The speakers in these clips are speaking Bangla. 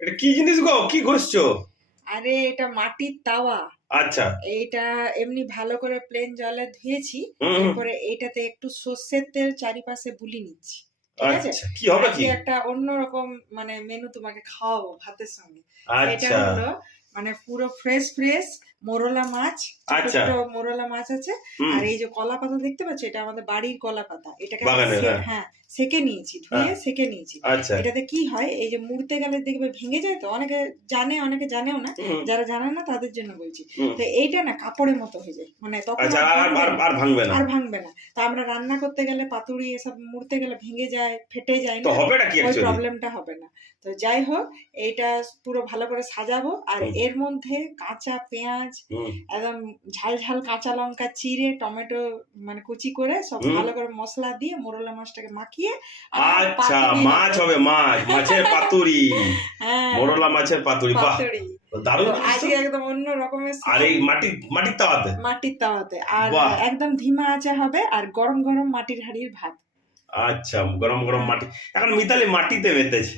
এটা কি জিনিস গো, কি ঘষছো? আরে এটা মাটির তাওয়া। আচ্ছা। এইটা এমনি ভালো করে প্লেন জলে ধুয়েছি। হুম। এরপরে এইটাতে একটু সর্ষের তেল চারিপাশে বুলি নিচ্ছি। ঠিক আছে? আচ্ছা, কি হবে আজকে কি? একটা অন্যরকম মানে মেনু তোমাকে খাওয়াবো ভাতের সঙ্গে। সেটা আচ্ছা হলো মানে পুরো ফ্রেশ ফ্রেশ মোরলা মাছ। ছোট আচ্ছা। ছোট মোরলা মাছ আছে। হুম। আর এই যে কলা পাতা দেখতে পাচ্ছ, এটা আমাদের বাড়ির কলা পাতা। এটাকে আমি বাগানের, হ্যাঁ। হ্যাঁ সেকে নিয়েছি, হ্যাঁ। ধুয়ে সেকে নিয়েছি। আচ্ছা। এটাতে কি হয়, এই যে মুড়তে গেলে দেখবে ভেঙে যায়, তো অনেকে জানে অনেকে জানেও না। হুম। যারা জানে না তাদের জন্য বলছি। হুম। তো এইটা না কাপড়ের মতো হয়ে যায়, মানে তখন আচ্ছা, আর ভাঙবে না। আর ভাঙবে না। আর ভাঙবে না। তো আমরা রান্না করতে গেলে পাতুরি এসব মুড়তে গেলে ভেঙে যায়, ফেটে যায় তো না, হবেটা কি ওই অ্যাকচুয়ালি? প্রবলেমটা হবে না। তো যাই হোক, এইটা পুরো ভালো করে সাজাবো। আর হুম। এর মধ্যে কাঁচা পেঁয়াজ, হুম। একদম ঝাল ঝাল কাঁচা লঙ্কা চিড়ে, টমেটো মানে কুচি করে সব হুম। ভালো করে মশলা দিয়ে মোরলা মাছটাকে মাখিয়ে আর আচ্ছা, পাতুরি মাছ হবে, মাছের পাতুরি। হ্যাঁ মোরলা মাছের পাতুরি, বাহ, পাতুরি। দারুণ তো জিনিস তো। আজকে একদম অন্য রকমের আর এই মাটির তাওয়াতে? মাটির তাওয়াতে, আর বাহ। একদম ধিমা আঁচে হবে, আর গরম গরম মাটির হাঁড়ির ভাত। আচ্ছা, গরম গরম মাটি। এখন মিতালি মাটিতে মেতেছে।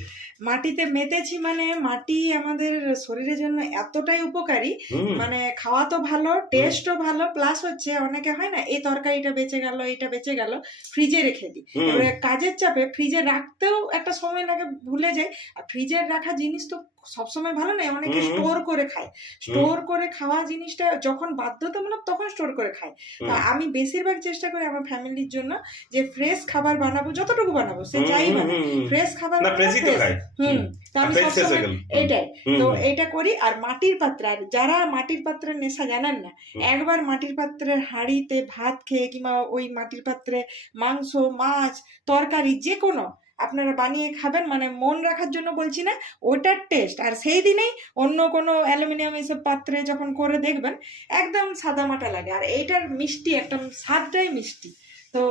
মাটিতে মেতেছি মানে মাটি আমাদের শরীরের জন্য এতটাই উপকারী, হুম। মানে খাওয়া তো ভালো, টেস্টও ভালো, প্লাস হচ্ছে অনেকে হয় না এই তরকারিটা বেঁচে গেল, এটা বেঁচে গেল, ফ্রিজে রেখে দিই। হুম। এবারে কাজের চাপে ফ্রিজে রাখতেও একটা সময় লাগে, ভুলে যাই। আর ফ্রিজের রাখা জিনিস তো সবসময় ভালো নয়, অনেকে হুম। স্টোর করে খায়। স্টোর করে খাওয়া জিনিসটা যখন বাধ্যতামূলক তখন স্টোর করে খায়। তা হুম। আমি বেশিরভাগ চেষ্টা করি আমার ফ্যামিলির জন্য যে ফ্রেশ খাবার বানাবো, যতটুকু বানাবো সে হুম, যাই হুম, বানায়, হুম। ফ্রেশ খাবার না, বানাবো, ফ্রেশই তো ফ্রেশ। খায়। হুম। তো আর আমি ফ্রেশ হয়ে সবসময় গেল। এটাই। হুম, তো হুম। এটা করি। আর মাটির পাত্রে, আর যারা মাটির পাত্রের নেশা জানেন না, হুম। একবার মাটির পাত্রের হাঁড়িতে ভাত খেয়ে কিংবা ওই মাটির পাত্রে মাংস, মাছ, তরকারি যে কোনো আপনারা বানিয়ে খাবেন, মানে মন রাখার জন্য বলছি না, ওটার টেস্ট আর সেই দিনেই অন্য কোনো অ্যালুমিনিয়াম এসব পাত্রে যখন করে দেখবেন একদম সাদা মাটা লাগে। আর এইটার মিষ্টি, একদম স্বাদটাই মিষ্টি। তো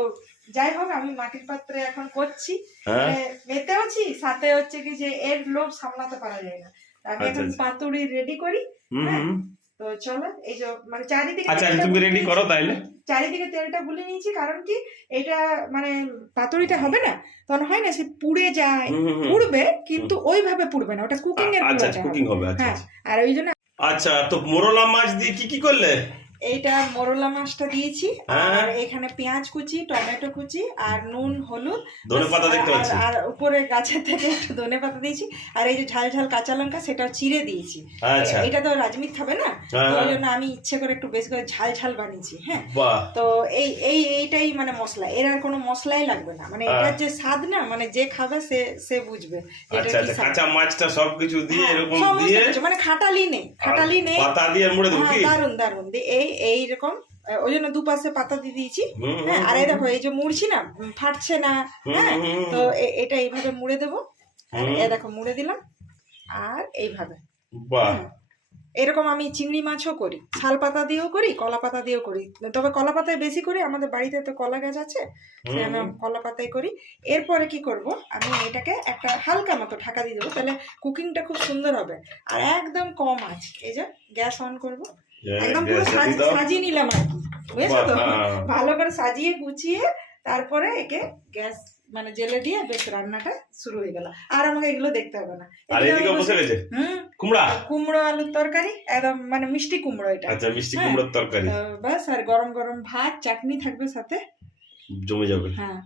যাই হোক, আমি মাটির পাত্রে এখন করছি, হ্যাঁ। মানে মেতেওছি, সাথে হচ্ছে কি যে এর লোভ সামলাতে পারা যায় না। তো আমি আচ্ছা, এখন আচ্ছা। পাতুরি রেডি করি। হুম, হ্যাঁ, হুম। তো চলো এই যে মানে চারিদিকে আচ্ছা, তেলটা তুমি গুলে রেডি নিয়েছি। করো তাইলে। চারিদিকে তেলটা গুলে নিয়েছি, কারণ কি এটা মানে পাতুরিটা হবে না, তখন হয় না সে পুড়ে যায়। হুম, হুম, হুম। পুড়বে কিন্তু ওইভাবে পুড়বে না, ওটা কুকিং এর আচ্ছা, পুরোটা কুকিং হবে। আচ্ছা, হ্যাঁ। আচ্ছা। আর ওই জন্য আচ্ছা, তো মোরলা মাছ দিয়ে কি কি করলে? এইটা মোরলা মাছটা দিয়েছি, হ্যাঁ। আর এখানে পেঁয়াজ কুচি, টমেটো কুচি, আর নুন, হলুদ, ধনেপাতা দেখতে পাচ্ছি। আর উপরে গাছের থেকে একটু ধনে পাতা দিয়েছি। আর এই যে ঝাল ঝাল কাঁচা লঙ্কা, সেটা চিড়ে দিয়েছি। আচ্ছা। এটা তো রাজমিত খাবে না, হ্যাঁ। তো ওই জন্য আমি ইচ্ছে করে একটু বেশি করে ঝাল ঝাল বানিয়েছি। হ্যাঁ, বাহ। তো এইটাই মানে মশলা, এর আর কোনো মশলাই লাগবে না, মানে এটার যে স্বাদ না, মানে যে খাবে সে বুঝবে এটা আচ্ছা, কি আচ্ছা, স্বাদ। কাঁচা মাছটা সবকিছু দিয়ে হ্যাঁ, এরকম সমস্ত দিয়ে কিছু, মানে খাটালি নেই, খাটালি নেই। পাতা দিয়ে মুড়ে দেবো হ্যাঁ, কি? দারুন দারুন দিয়ে এইরকম। ওই জন্য দুপাশে পাতা দিয়ে দিয়েছি। হুম, হ্যাঁ, হুম, আর এই হুম, দেখো এই যে মুড়ছি না, ফাটছে না। হুম, হ্যাঁ, হুম, হুম, তো এটা এইভাবে মুড়ে দেবো। আর হুম। এ দেখো মুড়ে দিলাম, আর এইভাবে। বাহ। হুম, এরকম আমি চিংড়ি মাছও করি, শাল পাতা দিয়েও করি, কলা পাতা দিয়েও করি। তবে কলা পাতায় বেশি করি, আমাদের বাড়িতে তো কলা গাছ আছে, হুম, আমি হুম। কলা পাতায় করি। এরপরে কি করব, আমি এটাকে একটা হালকা মতো ঢাকা দিয়ে দেবো, তাহলে কুকিংটা খুব সুন্দর হবে। আর একদম কম আঁচ, এই যে গ্যাস অন করব, একদম পুরো গ্যাসটা দিয়ে দাও। সাজিয়ে নিলাম আর কি, বুঝেছো তো? বাহ, হ্যাঁ। ভালো করে সাজিয়ে গুছিয়ে তারপরে একে গ্যাস মানে জেলে দিয়ে বেশ রান্নাটা শুরু হয়ে গেল। আর আমাকে এগুলো দেখতে হবে না। আর এদিকে এদিকে আমি বসে গেছে হুম, কুমড়া। কুমড়ো আলুর তরকারি, একদম মানে মিষ্টি কুমড়ো এটা। আচ্ছা, মিষ্টি হ্যাঁ, কুমড়োর তরকারি। তো ব্যাস, আর গরম গরম ভাত, চাটনি থাকবে সাথে। জমে যাবে। হ্যাঁ।